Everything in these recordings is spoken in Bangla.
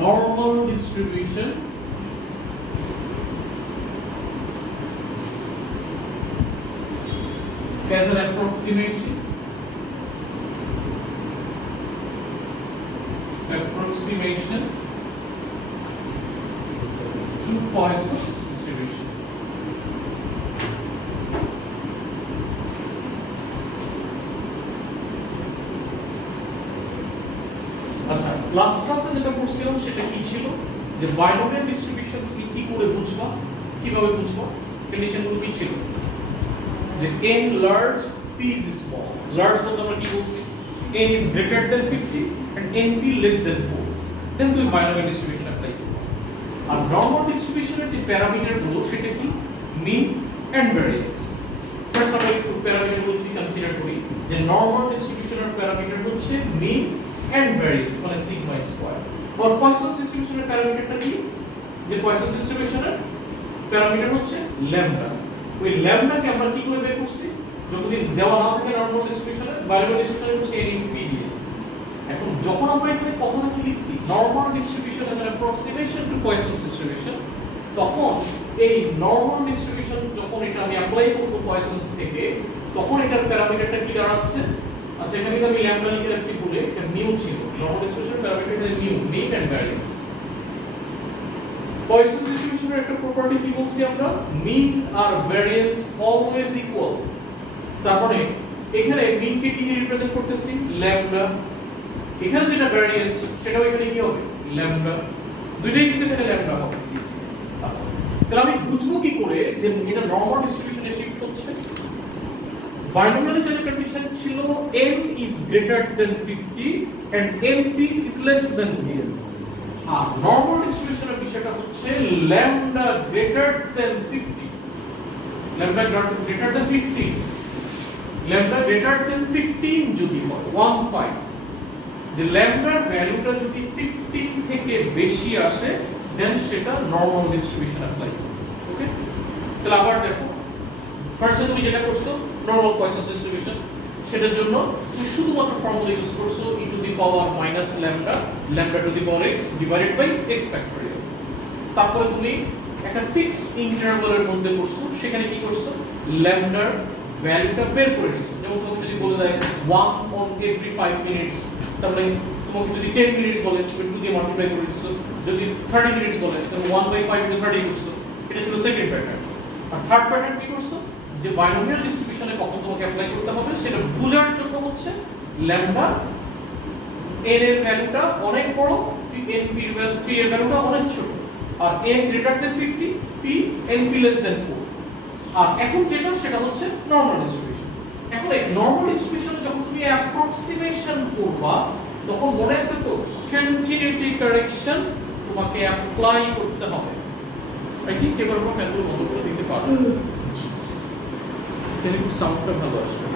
normal distribution as an approximation to Poisson's distribution. আচ্ছা, লাস্ট ক্লাসে যেটা পড়ছিলাম সেটা কি ছিল যে বাইনোমিয়াল ডিস্ট্রিবিউশন তুমি কি করে বুঝবা, কিভাবে বুঝবা, কন্ডিশনগুলো কি ছিল যে n large p is small, large বলতে আমরা কি বলছি n is greater than 50 and np less than 4, then তুমি বাইনোমিয়াল ডিস্ট্রিবিউশন অ্যাপ্লাই করবে। আর নরমাল ডিস্ট্রিবিউশনের যে প্যারামিটারগুলো সেটা কি মিন এন্ড ভ্যারিয়েন্স। ফার্স্ট আমরা একটু প্যারামিটারগুলো যদি কনসিডার করি যে নরমাল ডিস্ট্রিবিউশনের প্যারামিটার হচ্ছে মিন and variance মানে sigma square। আর Poisson's distribution প্যারামিটারটা কি যে Poisson's distribution প্যারামিটার হচ্ছে ল্যামডা। ওই ল্যামডাকে আমরা কি করে বের করছি, যদি দেওয়া না থাকে নরমাল ডিস্ট্রিবিউশনে বাইনোমিয়াল ডিস্ট্রিবিউশনে করছি n * p দিয়ে। এখন যখন আমরা এখানে কথাটা কি লিখছি normal distribution as an approximation to Poisson's distribution, তখন এই নরমাল ডিস্ট্রিবিউশন যখন এটা আমি অ্যাপ্লাই করব Poisson's থেকে, তখন এটার প্যারামিটারটা কি দাঁড়াচ্ছে। আচ্ছা, এখানে আমি ল্যামডা লিখে রাখছি বলে এটা মিউ ছিল, নরমাল ডিস্ট্রিবিউশন প্যারামিটার এর mu, mean and variance. Poisson's distribution এর একটা প্রপার্টি কি বলছি আমরা, মিন আর ভ্যারিয়েন্স অলওয়েজ ইকুয়াল। তার মানে এখানে মিন কে কি দিয়ে রিপ্রেজেন্ট করতেছি ল্যামডা, এখানে যেটা ভ্যারিয়েন্স সেটাও এখানে কি হবে ল্যামডা, দুইটাই কিন্তু এখানে ল্যামডা হবে। আচ্ছা, তাহলে আমি বুঝবো কি করে যে এটা নরমাল ডিস্ট্রিবিউশনে শিফট হচ্ছে। বাইনোমিয়াল যে কন্ডিশন ছিল n is greater than 50 and np is less than 4, আর নরমাল ডিস্ট্রিবিউশনের বিষয়টা হচ্ছে lambda greater than 50, lambda greater than 50, lambda greater than 15 যদি হয় 15, যে lambda ভ্যালুটা যদি 15 থেকে বেশি আসে দেন সেটা নরমাল ডিস্ট্রিবিউশন অ্যাপ্লাই করবে। ওকে, তাহলে আবার দেখো ফার্স্টে তুমি যেটা করছো নরমাল Poisson's distribution, সেটার জন্য তুমি শুধুমাত্র ফর্মুলা ইউজ করছো e to the power minus lambda, lambda to the power x divided by x factorial. তারপরে তুমি একটা ফিক্সড ইন্টারভালের মধ্যে করছো, সেখানে কি করছো ল্যামডার ভ্যালুটা বের করে নিছো। যেমন তোমাকে যদি বলে দেয় 1 on every 5 minutes, তাহলে তোমাকে যদি 10 মিনিটস বলে তুমি 2 দিয়ে মাল্টিপ্লাই করে দিছো, যদি 30 মিনিটস বলে তাহলে 1/5 into 30 করছো। এটা ছিল সেকেন্ড প্যাটার্ন। আর থার্ড প্যাটার্ন কি করছো যে বাইনোমিয়াল ডিস্ট্রিবিউশনে কখন তোমাকে অ্যাপ্লাই করতে হবে সেটা বোঝার জন্য হচ্ছে ল্যামডা n এর ভ্যালুটা অনেক বড়, p এর ভ্যালুটা অনেক ছোট, আর n greater than 50, p np less than 4। আর এখন যেটা সেটা হচ্ছে নরমাল ডিস্ট্রিবিউশন। এখন এই নরমাল ডিস্ট্রিবিউশনে যখন তুমি অ্যাপ্রক্সিমেশন করবা তখন মনে আছে তো কন্টিনিউটি কারেকশন তোমাকে অ্যাপ্লাই করতে হবে। আই থিংক এবার আমরা ফ্যানগুলো বন্ধ করে দিতে পারবো, তাহলে একটু সাউন্ডটা ভালো আসবে।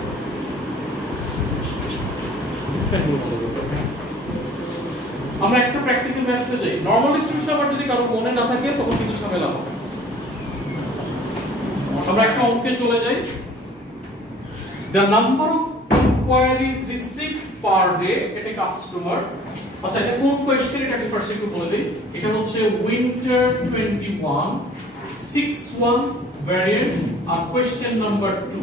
আমরা একটা প্র্যাকটিক্যাল ম্যাথসে যাই। নরমাল ডিস্ট্রিবিউশন আবার যদি কারো মনে না থাকে তখন কিন্তু ঝামেলা হবে। আমরা একটা অঙ্কে চলে যাই। The number of inquiries received per day at a customer, আচ্ছা এটা কোন কোয়েশ্চেন এটাকে ফার্স্ট একটু বলে দেই। এটা হচ্ছে উইন্টার 21 61 ভ্যারিয়েন্ট আর question number 2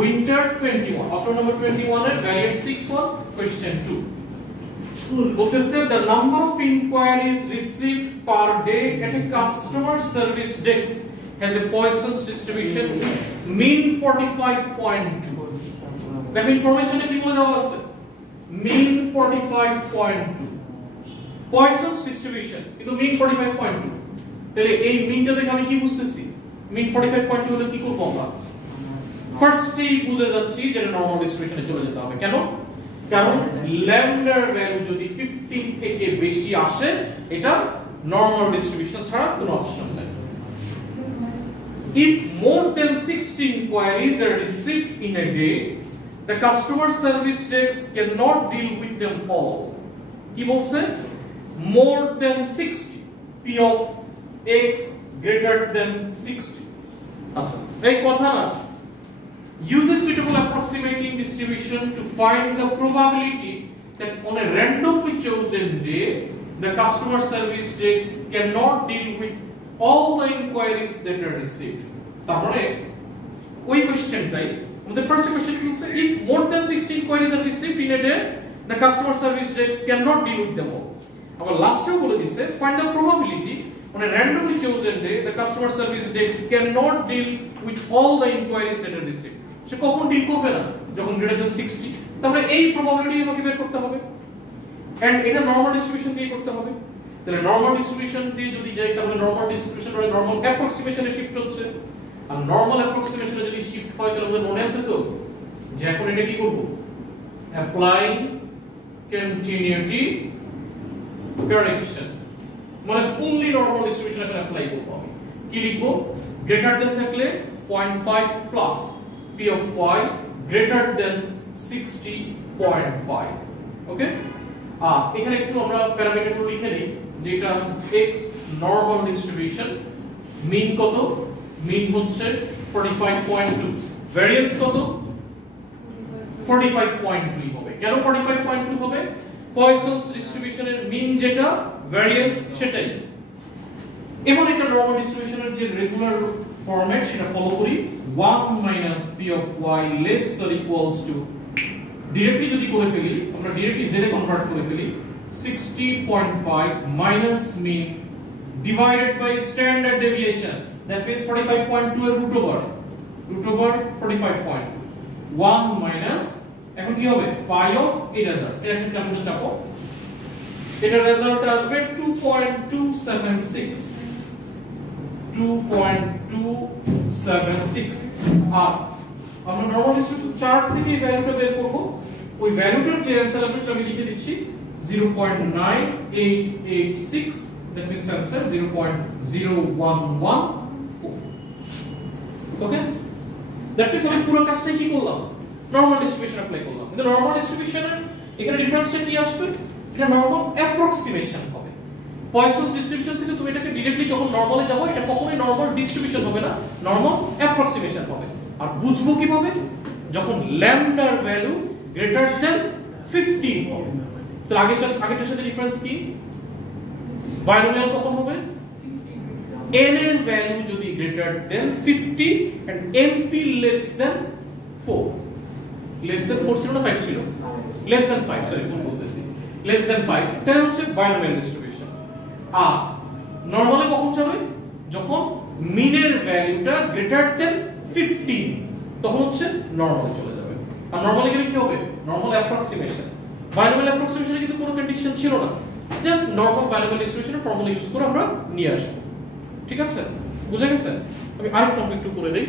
winter 21 option number 21 এর ভ্যারিয়েন্ট 61 কোয়েশ্চেন 2 বলতেছে the number of inquiries received per day at a customer service desk has a Poisson's distribution mean 45.2. দেখো ইনফরমেশনে কি বলে দেওয়া আছে mean 45.2 Poisson's distribution কিন্তু mean 45.2। তাহলে এই মিনটা দেখে আমি কি বুঝতেছি mean 45.2 হলে কি করব আমরা ফার্স্টেই বুঝে যাচ্ছি যে নরমাল ডিস্ট্রিবিউশনে চলে যেতে হবে। কেন? কারণ ল্যামডার ভ্যালু যদি 15 থেকে বেশি আসে এটা নরমাল ডিস্ট্রিবিউশন ছাড়া কোনো অপশন নাই। If more than 60 inquiries are received in a day, the customer service desk cannot deal with them all. কি বলছে? More than 60, p of x greater than 60, আচ্ছা এই কথা না use a suitable approximating distribution to find the probability that on a randomly chosen day the customer service desk cannot deal with all the inquiries that are received. তারপরে ওই কোশ্চেনটাই আমাদের ফার্স্ট কোশ্চেন কি বলছে if more than 60 inquiries are received in a day the customer service desk cannot deal with them all. আবার লাস্টেও বলে দিছে find the probability on a randomly chosen day the customer service desk cannot deal with all the inquiries that are received. সে কখন ডিল করবে না যখন greater than 60 তাহলে এই প্রবাবিলিটি আমাকে বের করতে হবে এন্ড এটা নরমাল ডিস্ট্রিবিউশন দিয়ে করতে হবে তাহলে নরমাল ডিস্ট্রিবিউশন দিয়ে যদি যাই তাহলে নরমাল ডিস্ট্রিবিউশন মানে নরমাল অ্যাপ্রক্সিমেশনে শিফট হচ্ছে আর নরমাল অ্যাপ্রক্সিমেশনে যদি শিফট হয় তাহলে আমাদের মনে আছে তো যে এখন এটা কি করব অ্যাপ্লাই কন্টিনিউটি কারেকশন মানে ফুললি নরমাল ডিস্ট্রিবিউশন এখন অ্যাপ্লাই করব আমি কি লিখব গ্রেটার দ্যান থাকলে 0.5 plus p of y greater than 60.5 ওকে এখানে একটু আমরা প্যারামিটারগুলো লিখে নেই যেটা x নরমাল ডিস্ট্রিবিউশন মিন কত মিন হচ্ছে 45.2 ভ্যারিয়েন্স কত 45.2 হবে কেন 45.2 হবে পয়সনস ডিস্ট্রিবিউশনের মিন যেটা ভ্যারিয়েন্স সেটাই এবার এটা নরমাল ডিস্ট্রিবিউশনের যে রেগুলার ফরম্যাট সেটা ফলো করি 1 minus p of y less or equals to directly যদি করে ফেলি আমরা directly z এ কনভার্ট করে ফেলি 60.5 minus mean divided by standard deviation that means 45.2 এর root over 45.2 1 minus এখন কি হবে phi of 8000 এটা কিন্তু আমরা চাপো এটা রেজাল্ট আসবে 2.276 2.276 আর আমরা নরমাল ডিস্ট্রিবিউশন চার্ট থেকে এই ভ্যালুটা বের করব ওই ভ্যালুটার যে आंसर আসবে সেটা আমি লিখে দিচ্ছি 0.9886 that means answer 0.0114 okay that means আমি পুরো কাজটা কি করলাম নরমাল ডিস্ট্রিবিউশন অ্যাপ্লাই করলাম কিন্তু নরমাল ডিস্ট্রিবিউশনের এখানে ডিফারেন্সটা কি আসবে এটা নরমাল অ্যাপ্রক্সিমেশন হবে পয়সনস ডিস্ট্রিবিউশন থেকে তুমি এটাকে डायरेक्टली যখন নরমালে যাবো এটা কখনোই নরমাল ডিস্ট্রিবিউশন হবে না নরমাল অ্যাপ্রক্সিমেশন হবে আর বুঝবো কিভাবে যখন ল্যামডার ভ্যালু গ্রেটার দ্যান 15 হবে তো আগেরটার সাথে ডিফারেন্স কি বাইনোমিয়াল কখন হবে n এর ভ্যালু যদি greater than 50 and mp less than 4 less than 4 ছিল না 5 ছিল লেস দ্যান 5 সরি ভুল বলতেছি লেস দ্যান 5 তাহলে হচ্ছে বাইনোমিয়াল ডিস্ট্রিবিউশন আর নরমালি কখন যাবে যখন মিনের ভ্যালুটা গ্রেটার দ্যান 15 তখন হচ্ছে নরমাল চলে যাবে আর নরমালি গেলে কি হবে নরমাল অ্যাপ্রক্সিমেশন বাইনোমিয়াল অ্যাপ্রক্সিমেশনে কিন্তু কোনো কন্ডিশন ছিল না জাস্ট নরমাল বাইনোমিয়াল ডিস্ট্রিবিউশনের ফর্মুলা ইউজ করে আমরা নিয়ে আসব ঠিক আছে বুঝা গেছে আমি আরেকটা একটু করে দেই